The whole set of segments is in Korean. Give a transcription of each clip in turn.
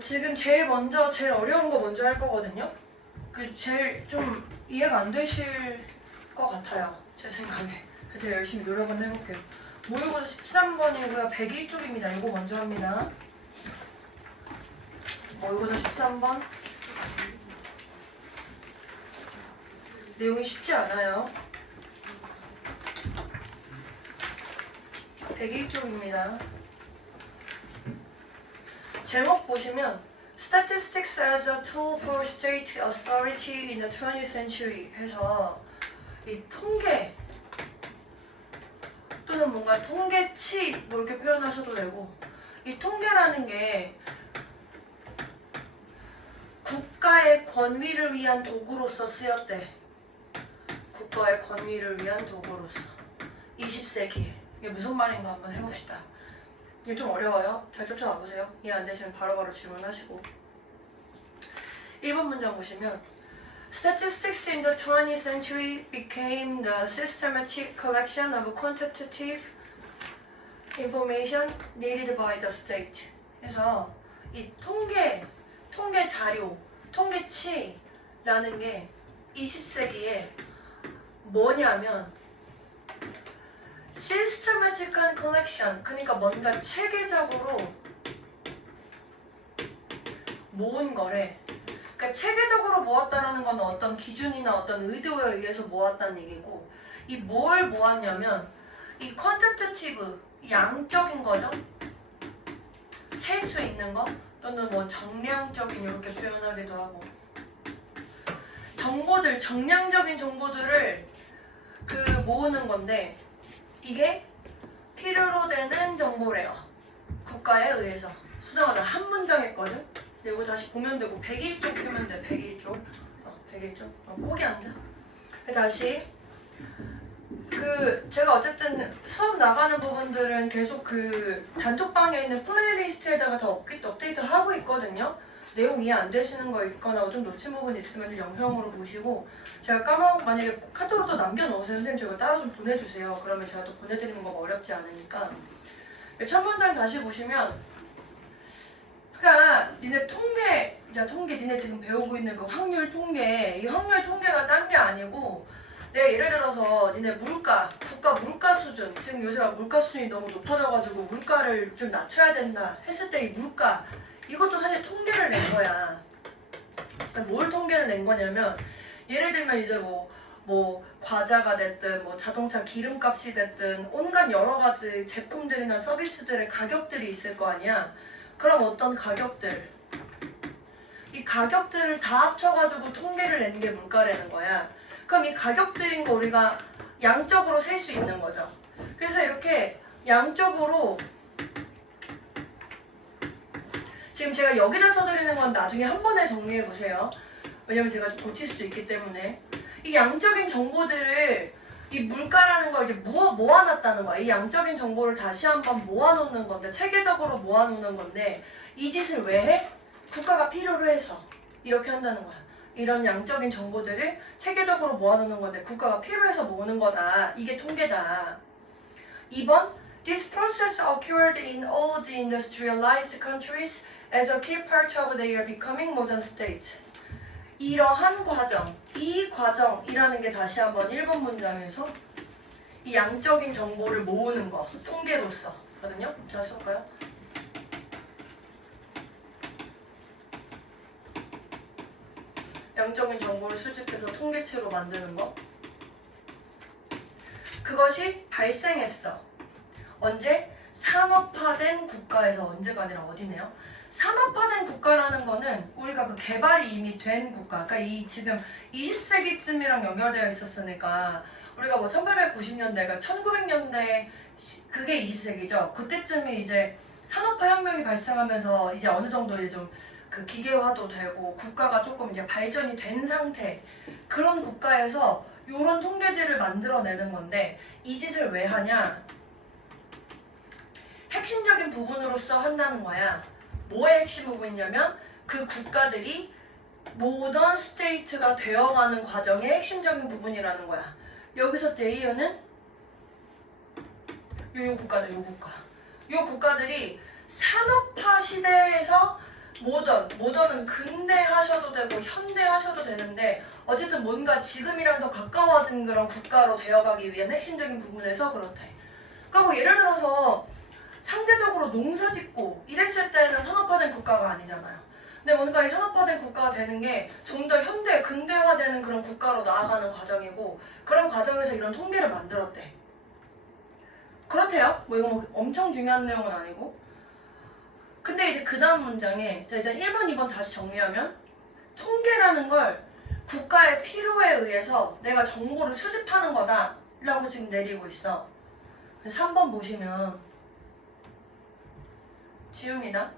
지금 제일 어려운 거 먼저 할 거거든요. 그 제일 좀 이해가 안 되실 것 같아요. 제 생각에. 제가 열심히 노력은 해볼게요. 모의고사 13번이고요. 101쪽입니다. 이거 먼저 합니다. 모의고사 13번. 내용이 쉽지 않아요. 101쪽입니다. 제목 보시면 Statistics as a tool for state authority in the 20th century 해서 이 통계 또는 뭔가 통계치 뭐 이렇게 표현하셔도 되고, 이 통계라는 게 국가의 권위를 위한 도구로서 쓰였대. 국가의 권위를 위한 도구로서. 20세기에. 이게 무슨 말인가 한번 해봅시다. 이게 좀 어려워요. 잘 쫓아와 보세요. 이해 안 되시면 바로바로 질문하시고. 1번 문장 보시면 Statistics in the 20th century became the systematic collection of quantitative information needed by the state. 그래서 이 통계 자료, 통계치라는 게 20세기에 뭐냐면 systematic한 collection, 그러니까 뭔가 체계적으로 모은 거래. 그러니까 체계적으로 모았다라는 건 어떤 기준이나 어떤 의도에 의해서 모았다는 얘기고, 이 뭘 모았냐면 이 quantitative, 양적인 거죠. 셀 수 있는 거 또는 뭐 정량적인 이렇게 표현하기도 하고, 정보들, 정량적인 정보들을 모으는 건데, 이게 필요로 되는 정보래요. 국가에 의해서. 수정아, 나 한 문장 했거든? 근데 이거 다시 보면 되고 101쪽 펴면 돼. 101쪽. 101쪽. 거기 앉아. 다시 제가 어쨌든 수업 나가는 부분들은 계속 단톡방에 있는 플레이리스트에다가 다 업데이트 하고 있거든요. 내용 이해 안 되시는 거 있거나 좀 놓친 부분 있으면 영상으로 보시고, 제가 만약에 카톡으로 또 남겨놓으세요. 선생님 저거 따로 좀 보내주세요. 그러면 제가 또 보내드리는 거 어렵지 않으니까. 첫 문장 다시 보시면, 그러니까 니네 니네 지금 배우고 있는 그 확률 통계, 이 확률 통계가 딴 게 아니고, 내가 예를 들어서 니네 국가 물가 수준, 지금 요새 물가 수준이 너무 높아져가지고 물가를 좀 낮춰야 된다 했을 때 이 물가, 이것도 사실 통계를 낸 거야. 뭘 통계를 낸 거냐면, 예를 들면 이제 뭐 과자가 됐든 뭐 자동차 기름값이 됐든 온갖 여러 가지 제품들이나 서비스들의 가격들이 있을 거 아니야. 그럼 어떤 가격들, 이 가격들을 다 합쳐가지고 통계를 낸 게 물가라는 거야. 그럼 이 가격들인 거 우리가 양적으로 셀 수 있는 거죠. 그래서 이렇게 양적으로, 지금 제가 여기다 써드리는 건 나중에 한 번에 정리해 보세요. 왜냐면 제가 고칠 수도 있기 때문에. 이 양적인 정보들을, 이 물가라는 걸 이제 모아놨다는 거야. 이 양적인 정보를 다시 한번 모아놓는 건데, 체계적으로 모아놓는 건데, 이 짓을 왜 해? 국가가 필요로 해서 이렇게 한다는 거야. 이런 양적인 정보들을 체계적으로 모아놓는 건데 국가가 필요해서 모으는 거다. 이게 통계다. 2번, This process occurred in all the industrialized countries as a key part of their becoming modern state. 이러한 과정, 이 과정이라는 게 다시 한번 1번 문장에서 이 양적인 정보를 모으는 거, 통계로서 거든요. 자, 써볼까요? 양적인 정보를 수집해서 통계치로 만드는 거. 그것이 발생했어. 언제? 산업화된 국가에서. 언제가 아니라 어디네요? 산업화된 국가라는 거는 우리가 개발이 이미 된 국가, 그러니까 이 지금 20세기쯤이랑 연결되어 있었으니까 우리가 뭐 1890년대가 1900년대, 그게 20세기죠. 그때쯤이 이제 산업화 혁명이 발생하면서 이제 어느 정도 이제 좀 기계화도 되고 국가가 조금 이제 발전이 된 상태, 그런 국가에서 이런 통계들을 만들어내는 건데, 이 짓을 왜 하냐? 핵심적인 부분으로서 한다는 거야. 뭐의 핵심 부분이냐면 그 국가들이 모던 스테이트가 되어가는 과정의 핵심적인 부분이라는 거야. 여기서 데이어는 요 국가들, 요 국가들이 산업화 시대에서 모던은 근대 하셔도 되고 현대 하셔도 되는데 어쨌든 뭔가 지금이랑 더 가까워진 그런 국가로 되어가기 위한 핵심적인 부분에서 그렇대. 그러니까 뭐 예를 들어서 상대적으로 농사 짓고 이랬을 때는 산업화된 국가가 아니잖아요. 근데 뭔가 이 산업화된 국가가 되는 게 좀 더 현대, 근대화되는 그런 국가로 나아가는 과정이고 그런 과정에서 이런 통계를 만들었대. 그렇대요. 뭐 이거 뭐 엄청 중요한 내용은 아니고. 근데 이제 그 다음 문장에 자 일단 1번, 2번 다시 정리하면 통계라는 걸 국가의 필요에 의해서 내가 정보를 수집하는 거다 라고 지금 내리고 있어. 3번 보시면 지웁니다.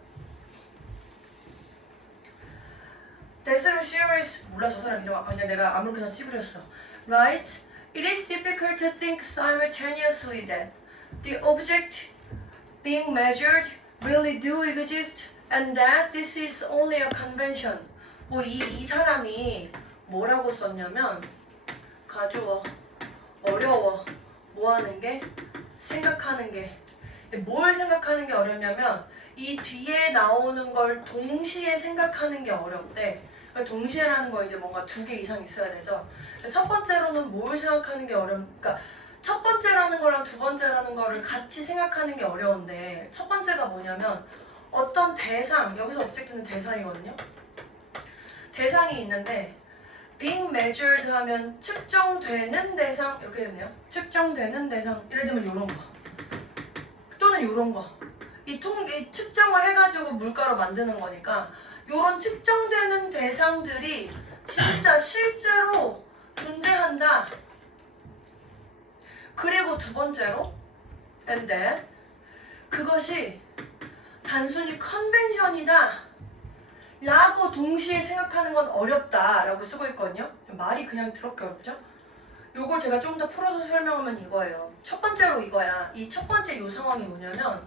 데스를 시어리스 몰라 저 사람 이름 아니야 내가 아무렇게나 씹으렸어. Right? It is difficult to think simultaneously that the object being measured really do exist and that this is only a convention. 뭐 이 사람이 뭐라고 썼냐면 가주어 어려워 뭐 하는 게 생각하는 게 뭘 생각하는 게 어렵냐면 이 뒤에 나오는 걸 동시에 생각하는 게 어렵대. 그러니까 동시에라는 거 이제 뭔가 2개 이상 있어야 되죠. 첫 번째로는 뭘 생각하는 게 그러니까 첫 번째라는 거랑 두 번째라는 거를 같이 생각하는 게 어려운데 첫 번째가 뭐냐면 어떤 대상, 여기서 object는 대상이거든요. 대상이 있는데 being measured 하면 측정되는 대상 이렇게 됐네요. 측정되는 대상 예를 들면 이런 거 또는 이런 거 이 측정을 해가지고 물가로 만드는 거니까 이런 측정되는 대상들이 진짜 실제로 존재한다. 그리고 두 번째로 and that 그것이 단순히 컨벤션이다 라고 동시에 생각하는 건 어렵다 라고 쓰고 있거든요. 말이 그냥 더럽게 어렵죠? 요걸 제가 좀 더 풀어서 설명하면 이거예요. 첫 번째로 이거야. 이 첫 번째 요 상황이 뭐냐면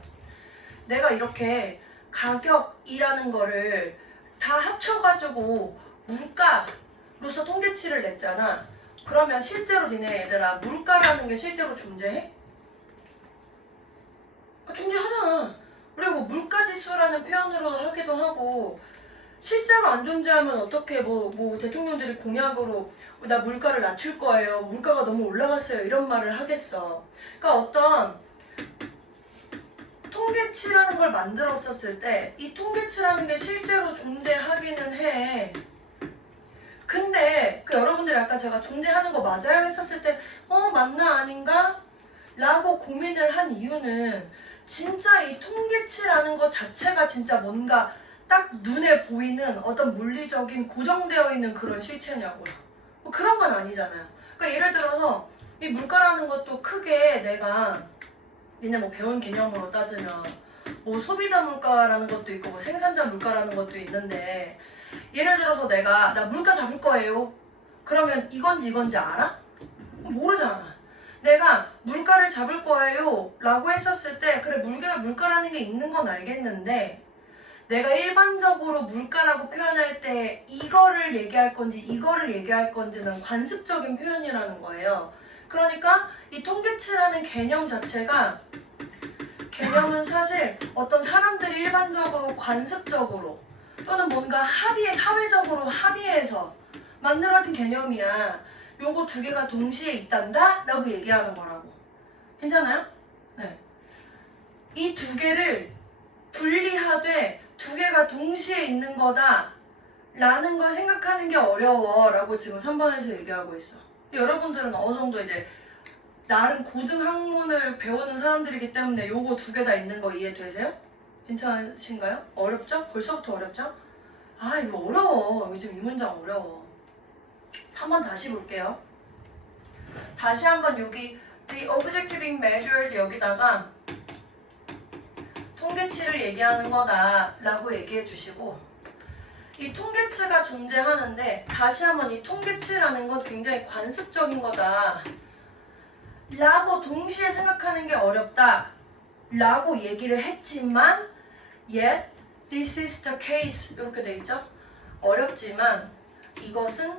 내가 이렇게 가격이라는 거를 다 합쳐가지고 물가로서 통계치를 냈잖아. 그러면 실제로 니네 얘들아 물가라는 게 실제로 존재해? 존재하잖아. 그리고 물가지수라는 표현으로 하기도 하고 실제로 안 존재하면 어떻게 뭐 대통령들이 공약으로 나 물가를 낮출 거예요. 물가가 너무 올라갔어요. 이런 말을 하겠어. 그러니까 어떤 통계치라는 걸 만들었었을 때 이 통계치라는 게 실제로 존재하기는 해. 근데 여러분들이 아까 제가 존재하는 거 맞아요 했었을 때 맞나 아닌가? 라고 고민을 한 이유는 진짜 이 통계치라는 것 자체가 진짜 뭔가 딱 눈에 보이는 어떤 물리적인 고정되어 있는 그런 실체냐고요. 뭐 그런 건 아니잖아요. 그러니까 예를 들어서 이 물가라는 것도 크게 내가 니네 뭐 배운 개념으로 따지면 뭐 소비자 물가라는 것도 있고 뭐 생산자 물가라는 것도 있는데 예를 들어서 나 물가 잡을 거예요. 그러면 이건지 알아? 모르잖아. 내가 물가를 잡을 거예요 라고 했었을 때 그래 물가라는 게 있는 건 알겠는데 내가 일반적으로 물가라고 표현할 때 이거를 얘기할 건지 이거를 얘기할 건지는 관습적인 표현이라는 거예요. 그러니까 이 통계치라는 개념 자체가 개념은 사실 어떤 사람들이 일반적으로 관습적으로 또는 뭔가 사회적으로 합의해서 만들어진 개념이야. 요거 2개가 동시에 있단다 라고 얘기하는 거라고. 괜찮아요? 네. 이 2개를 분리하되 2개가 동시에 있는 거다 라는 걸 생각하는 게 어려워 라고 지금 3번에서 얘기하고 있어. 여러분들은 어느 정도 이제 나름 고등학문을 배우는 사람들이기 때문에 요거 2개 다 있는 거 이해되세요? 괜찮으신가요? 어렵죠? 벌써부터 어렵죠? 이거 어려워. 이거 지금 이 문장 어려워. 한번 다시 볼게요. 다시 한번 여기 the objective being measured 여기다가 통계치를 얘기하는 거다 라고 얘기해 주시고 이 통계치가 존재하는데 다시 한번 이 통계치라는 건 굉장히 관습적인 거다 라고 동시에 생각하는 게 어렵다 라고 얘기를 했지만 yet this is the case 이렇게 돼 있죠? 어렵지만 이것은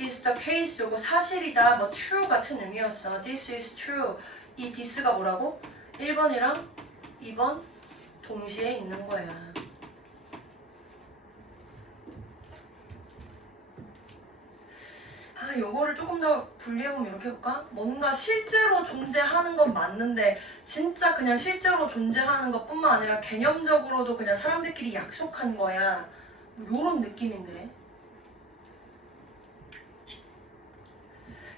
is the case 요거 사실이다 뭐 true 같은 의미였어. this is true 이 this가 뭐라고? 1번이랑 2번 동시에 있는 거야. 요거를 조금 더 분리해보면 이렇게 해볼까? 뭔가 실제로 존재하는 건 맞는데 진짜 그냥 실제로 존재하는 것뿐만 아니라 개념적으로도 그냥 사람들끼리 약속한 거야. 뭐 요런 느낌인데.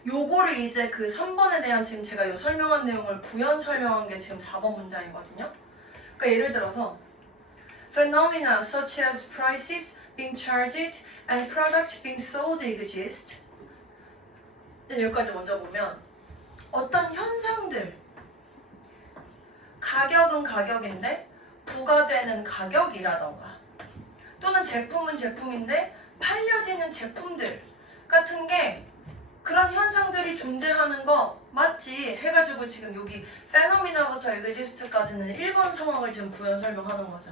요거를 이제 그 3번에 대한 지금 제가 요 설명한 내용을 부연 설명한 게 지금 4번 문장이거든요. 그러니까 예를 들어서 Phenomena such as prices being charged and products being sold exist. 여기까지 먼저 보면 어떤 현상들, 가격은 가격인데 부과되는 가격이라던가 또는 제품은 제품인데 팔려지는 제품들 같은 게 그런 현상들이 존재하는 거 맞지? 해가지고 지금 여기 phenomena부터 exist까지는 1번 상황을 지금 부연 설명하는 거죠.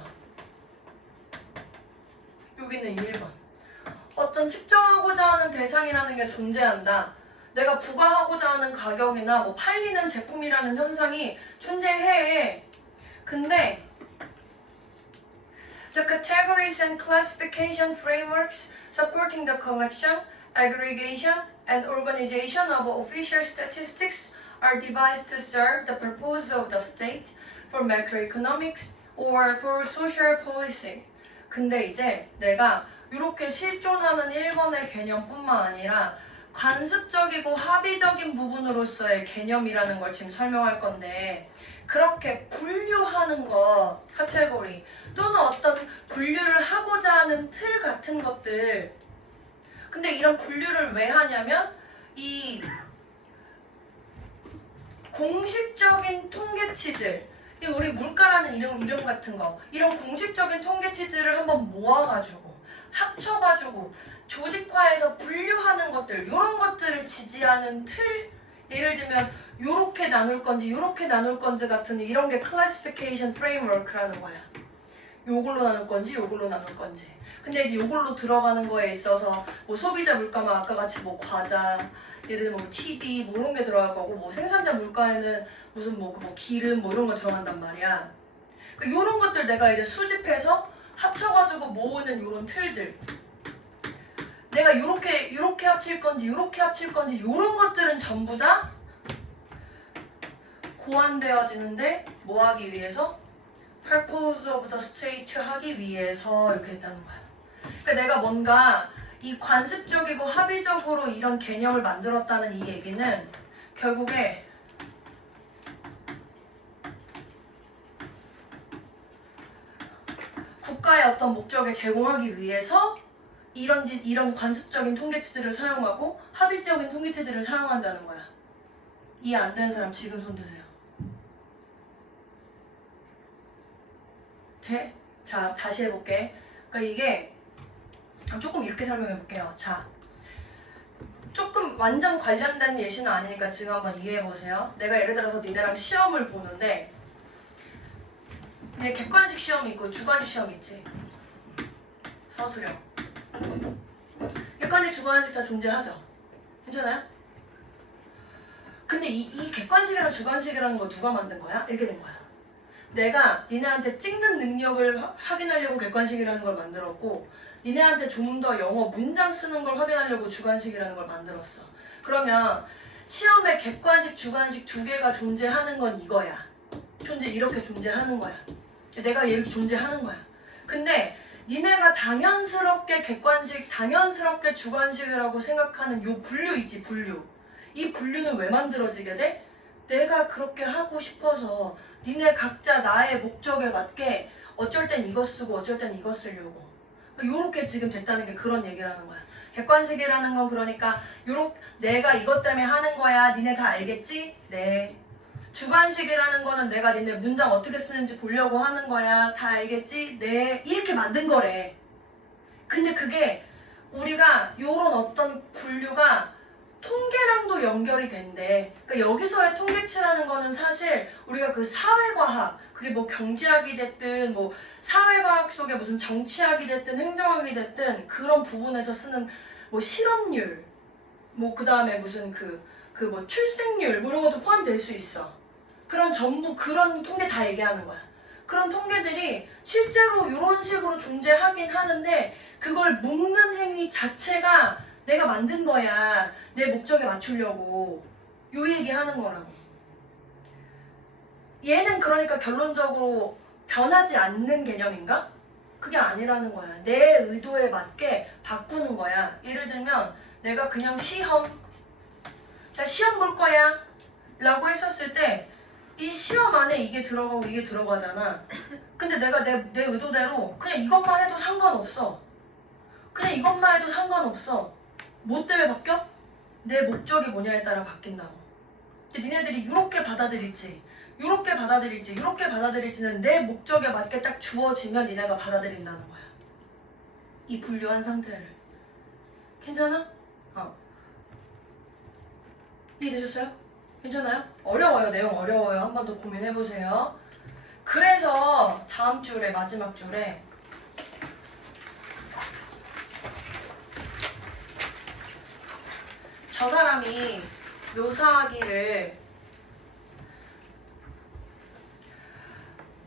여기는 1번. 어떤 측정하고자 하는 대상이라는 게 존재한다. 내가 부과하고자 하는 가격이나 뭐 팔리는 제품이라는 현상이 존재해. 근데 The categories and classification frameworks supporting the collection, aggregation, and organization of official statistics are devised to serve the purpose of the state for macroeconomics or for social policy. 근데 이제 내가 이렇게 실존하는 1번의 개념뿐만 아니라 관습적이고 합의적인 부분으로서의 개념이라는 걸 지금 설명할 건데 그렇게 분류하는 거, 카테고리 또는 어떤 분류를 하고자 하는 틀 같은 것들 근데 이런 분류를 왜 하냐면 이 공식적인 통계치들 우리 물가라는 이름 같은 거 이런 공식적인 통계치들을 한번 모아가지고 합쳐가지고 조직화해서 분류하는 것들 이런 것들을 지지하는 틀 예를 들면 요렇게 나눌 건지 요렇게 나눌 건지 같은 이런 게 classification framework라는 거야. 요걸로 나눌 건지 요걸로 나눌 건지 근데 이제 요걸로 들어가는 거에 있어서 뭐 소비자 물가만 아까 같이 뭐 과자 예를 들면 뭐 TV 뭐 이런 게 들어갈 거고 뭐 생산자 물가에는 무슨 뭐 기름 뭐 이런 거 들어간단 말이야. 그러니까 요런 것들 내가 이제 수집해서 합쳐가지고 모으는 요런 틀들 내가 요렇게 합칠 건지 요렇게 합칠 건지 요런 것들은 전부 다 고안되어지는데 뭐 하기 위해서? purpose of the state 하기 위해서 이렇게 했다는 거야. 그러니까 내가 뭔가 이 관습적이고 합의적으로 이런 개념을 만들었다는 이 얘기는 결국에 국가의 어떤 목적에 제공하기 위해서 이런 관습적인 통계치들을 사용하고 합의적인 통계치들을 사용한다는 거야. 이해 안 되는 사람 지금 손 드세요. 돼? 자, 다시 해볼게. 그러니까 이게 조금 이렇게 설명해 볼게요. 자, 조금 완전 관련된 예시는 아니니까 지금 한번 이해해 보세요. 내가 예를 들어서 니네랑 시험을 보는데 내 객관식 시험이 있고 주관식 시험이 있지. 서술형. 객관식, 주관식 다 존재하죠. 괜찮아요? 근데 이 객관식이랑 주관식이라는 거 누가 만든 거야? 이렇게 된 거야. 내가 니네한테 찍는 능력을 확인하려고 객관식이라는 걸 만들었고 니네한테 좀 더 영어 문장 쓰는 걸 확인하려고 주관식이라는 걸 만들었어. 그러면 시험에 객관식, 주관식 두 개가 존재하는 건 이거야. 이렇게 존재하는 거야. 내가 이렇게 존재하는 거야. 근데 니네가 당연스럽게 객관식, 당연스럽게 주관식이라고 생각하는 요 분류 있지, 분류. 이 분류는 왜 만들어지게 돼? 내가 그렇게 하고 싶어서 니네 각자 나의 목적에 맞게 어쩔 땐 이거 쓰고 어쩔 땐 이거 쓰려고 요렇게 지금 됐다는 게 그런 얘기라는 거야. 객관식이라는 건 그러니까 내가 이것 때문에 하는 거야. 니네 다 알겠지? 네. 주관식이라는 거는 내가 니네 문장 어떻게 쓰는지 보려고 하는 거야. 다 알겠지? 네. 이렇게 만든 거래. 근데 그게 우리가 요런 어떤 분류가 통계랑도 연결이 된대. 그러니까 여기서의 통계치라는 거는 사실 우리가 그 사회과학, 그게 뭐 경제학이 됐든 뭐 사회과학 속에 무슨 정치학이 됐든 행정학이 됐든 그런 부분에서 쓰는 뭐 실업률, 뭐 그 다음에 무슨 뭐 출생률 뭐 이런 것도 포함될 수 있어. 그런 전부 그런 통계 다 얘기하는 거야. 그런 통계들이 실제로 이런 식으로 존재하긴 하는데 그걸 묶는 행위 자체가 내가 만든 거야. 내 목적에 맞추려고. 요 얘기 하는 거라고. 얘는 그러니까 결론적으로 변하지 않는 개념인가? 그게 아니라는 거야. 내 의도에 맞게 바꾸는 거야. 예를 들면 내가 그냥 자 시험 볼 거야 라고 했었을 때 이 시험 안에 이게 들어가고 이게 들어가잖아. 근데 내가 내 의도대로 그냥 이것만 해도 상관없어. 그냥 이것만 해도 상관없어. 뭐 때문에 바뀌어? 내 목적이 뭐냐에 따라 바뀐다고. 근데 니네들이 이렇게 받아들일지 이렇게 받아들일지는 내 목적에 맞게 딱 주어지면 니네가 받아들인다는 거야. 이 분류한 상태를. 괜찮아? 이해되셨어요? 괜찮아요? 어려워요. 내용 어려워요. 한 번 더 고민해보세요. 그래서 다음 줄에 마지막 줄에 저 사람이 묘사하기를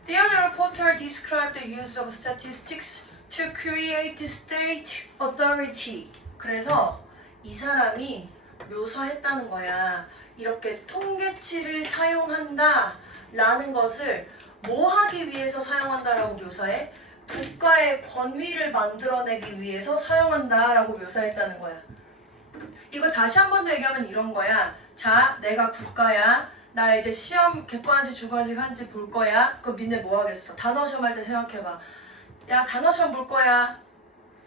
The reporter described the use of statistics to create state authority. 그래서 이 사람이 묘사했다는 거야. 이렇게 통계치를 사용한다 라는 것을 뭐 하기 위해서 사용한다라고 묘사해? 국가의 권위를 만들어내기 위해서 사용한다 라고 묘사했다는 거야. 이거 다시 한 번 더 얘기하면 이런 거야. 자, 내가 국가야. 나 이제 시험 객관식 주관식 한지 볼 거야. 그럼 니네 뭐 하겠어? 단어 시험 할 때 생각해봐. 야, 단어 시험 볼 거야.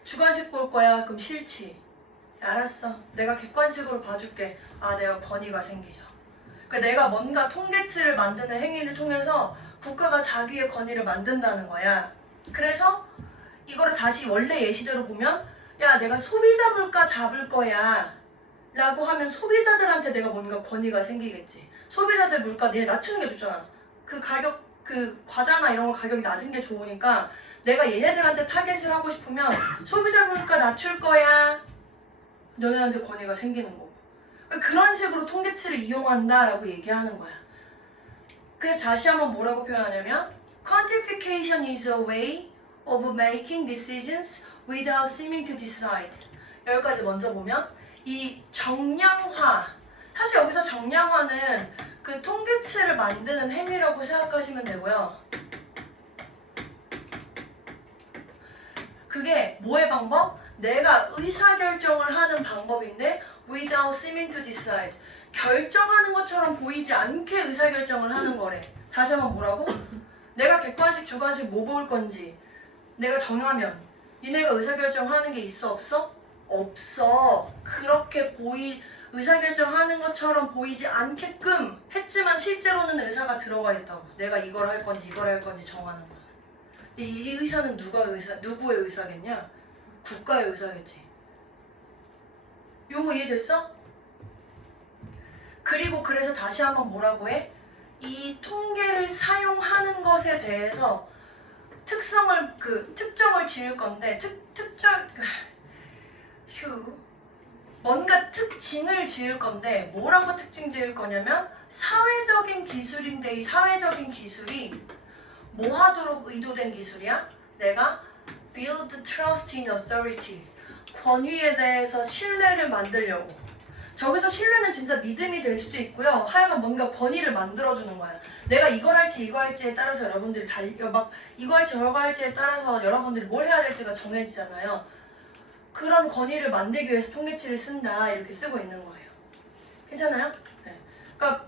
주관식 볼 거야. 그럼 싫지. 알았어. 내가 객관식으로 봐줄게. 아, 내가 권위가 생기죠. 그러니까 내가 뭔가 통계치를 만드는 행위를 통해서 국가가 자기의 권위를 만든다는 거야. 그래서 이거를 다시 원래 예시대로 보면 야, 내가 소비자 물가 잡을 거야 라고 하면 소비자들한테 내가 뭔가 권위가 생기겠지. 소비자들 물가 얘 낮추는 게 좋잖아. 그 가격, 그 과자나 이런 거 가격이 낮은 게 좋으니까 내가 얘네들한테 타겟을 하고 싶으면 소비자 물가 낮출 거야. 너네한테 권위가 생기는 거고. 그런 식으로 통계치를 이용한다라고 얘기하는 거야. 그래서 다시 한번 뭐라고 표현하냐면 Quantification is a way of making decisions without seeming to decide. 여기까지 먼저 보면 이 정량화, 사실 여기서 정량화는 그 통계치를 만드는 행위라고 생각하시면 되고요. 그게 뭐의 방법? 내가 의사결정을 하는 방법인데 without seeming to decide. 결정하는 것처럼 보이지 않게 의사결정을 하는 거래. 다시 한번 뭐라고? 내가 객관식, 주관식 뭐 볼 건지 내가 정하면 니네가 의사결정하는 게 있어 없어? 없어. 그렇게 의사결정하는 것처럼 보이지 않게끔 했지만 실제로는 의사가 들어가 있다고. 내가 이걸 할 건지 이걸 할 건지 정하는 거야. 근데 이 의사는 누구의 의사겠냐? 국가의 의사겠지. 요거 이해됐어? 그리고 그래서 다시 한번 뭐라고 해? 이 통계를 사용하는 것에 대해서 특정을 지을 건데 뭔가 특징을 지을 건데 뭐라고 특징 지을 거냐면 사회적인 기술인데 이 사회적인 기술이 뭐 하도록 의도된 기술이야? 내가 build trust in authority. 권위에 대해서 신뢰를 만들려고. 저기서 신뢰는 진짜 믿음이 될 수도 있고요. 하여간 뭔가 권위를 만들어주는 거야. 내가 이걸 할지 이거 할지에 따라서 여러분들이 이거 할지 저거 할지에 따라서 여러분들이 뭘 해야 될지가 정해지잖아요. 그런 권위를 만들기 위해서 통계치를 쓴다. 이렇게 쓰고 있는 거예요. 괜찮아요? 네. 그러니까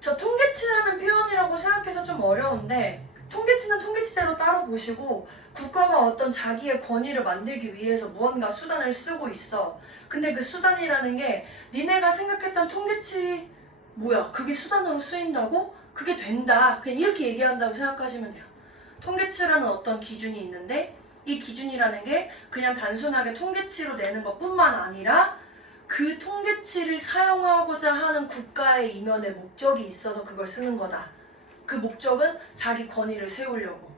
저 통계치라는 표현이라고 생각해서 좀 어려운데 통계치는 통계치대로 따로 보시고 국가가 어떤 자기의 권위를 만들기 위해서 무언가 수단을 쓰고 있어. 근데 그 수단이라는 게 니네가 생각했던 통계치 뭐야? 그게 수단으로 쓰인다고? 그게 된다. 그냥 이렇게 얘기한다고 생각하시면 돼요. 통계치라는 어떤 기준이 있는데 이 기준이라는 게 그냥 단순하게 통계치로 내는 것뿐만 아니라 그 통계치를 사용하고자 하는 국가의 이면에 목적이 있어서 그걸 쓰는 거다. 그 목적은 자기 권위를 세우려고.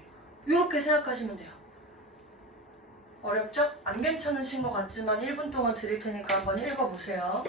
이렇게 생각하시면 돼요. 어렵죠? 안 괜찮으신 것 같지만 1분 동안 드릴 테니까 한번 읽어보세요.